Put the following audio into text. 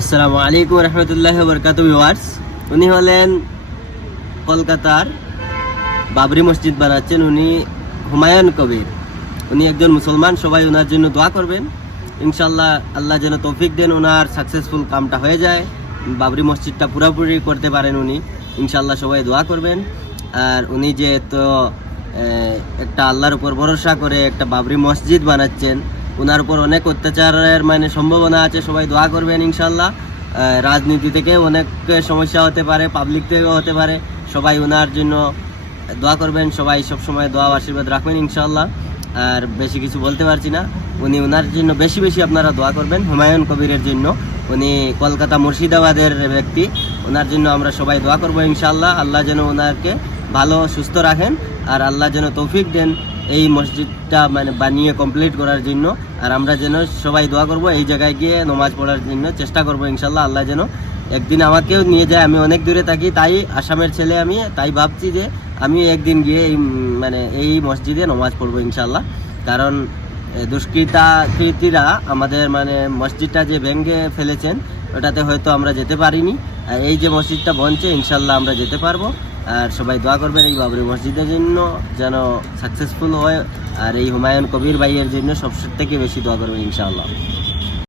আসসালামু আলাইকুম রহমতুল্লাহ বরকাত ভিউয়ার্স। উনি হলেন কলকাতার বাবরি মসজিদ বানাচ্ছেন, উনি হুমায়ুন কবির। উনি একজন মুসলমান, সবাই ওনার জন্য দোয়া করবেন। ইনশাল্লাহ আল্লাহ যেন তৌফিক দেন, ওনার সাকসেসফুল কামটা হয়ে যায়, বাবরি মসজিদটা পুরোপুরি করতে পারেন উনি। ইনশাল্লাহ সবাই দোয়া করবেন। আর উনি যে তো একটা আল্লাহর উপর ভরসা করে একটা বাবরি মসজিদ বানাচ্ছেন, ওনার উপর অনেক অত্যাচারের সম্ভাবনা আছে, সবাই দোয়া করবেন ইনশাল্লাহ। রাজনীতি থেকে অনেক সমস্যা হতে পারে, পাবলিক থেকেও হতে পারে, সবাই ওনার জন্য দোয়া করবেন। সবাই সবসময় দোয়া আশীর্বাদ রাখবেন ইনশাল্লাহ। আর বেশি কিছু বলতে পারছি না। উনি ওনার জন্য বেশি বেশি আপনারা দোয়া করবেন, হুমায়ুন কবিরের জন্য। উনি কলকাতা মুর্শিদাবাদের ব্যক্তি, ওনার জন্য আমরা সবাই দোয়া করবো ইনশাল্লাহ। আল্লাহ যেন ওনাকে ভালো সুস্থ রাখেন, আর আল্লাহ যেন তৌফিক দেন এই মসজিদটা বানিয়ে কমপ্লিট করার জন্য। আর আমরা যেন সবাই দোয়া করব, এই জায়গায় গিয়ে নামাজ পড়ার জন্য চেষ্টা করব ইনশাল্লাহ। আল্লাহ যেন একদিন আমাকেও নিয়ে যায়। আমি অনেক দূরে থাকি, তাই আসামের ছেলে আমি, তাই ভাবছি যে আমি একদিন গিয়ে এই মসজিদে নামাজ পড়বো ইনশাল্লাহ। কারণ দুষ্কৃতীরা আমাদের মসজিদটা যে ভেঙে ফেলেছেন, ওটাতে হয়তো আমরা যেতে পারিনি। এই যে মসজিদটা বনছে, ইনশাল্লাহ আমরা যেতে পারবো। আর সবাই দোয়া করবেন এই বাবরি মসজিদের জন্য যেন সাকসেসফুল হয়। আর এই হুমায়ুন কবির ভাইয়ের জন্য সব থেকে বেশি দোয়া করবেন ইনশাআল্লাহ।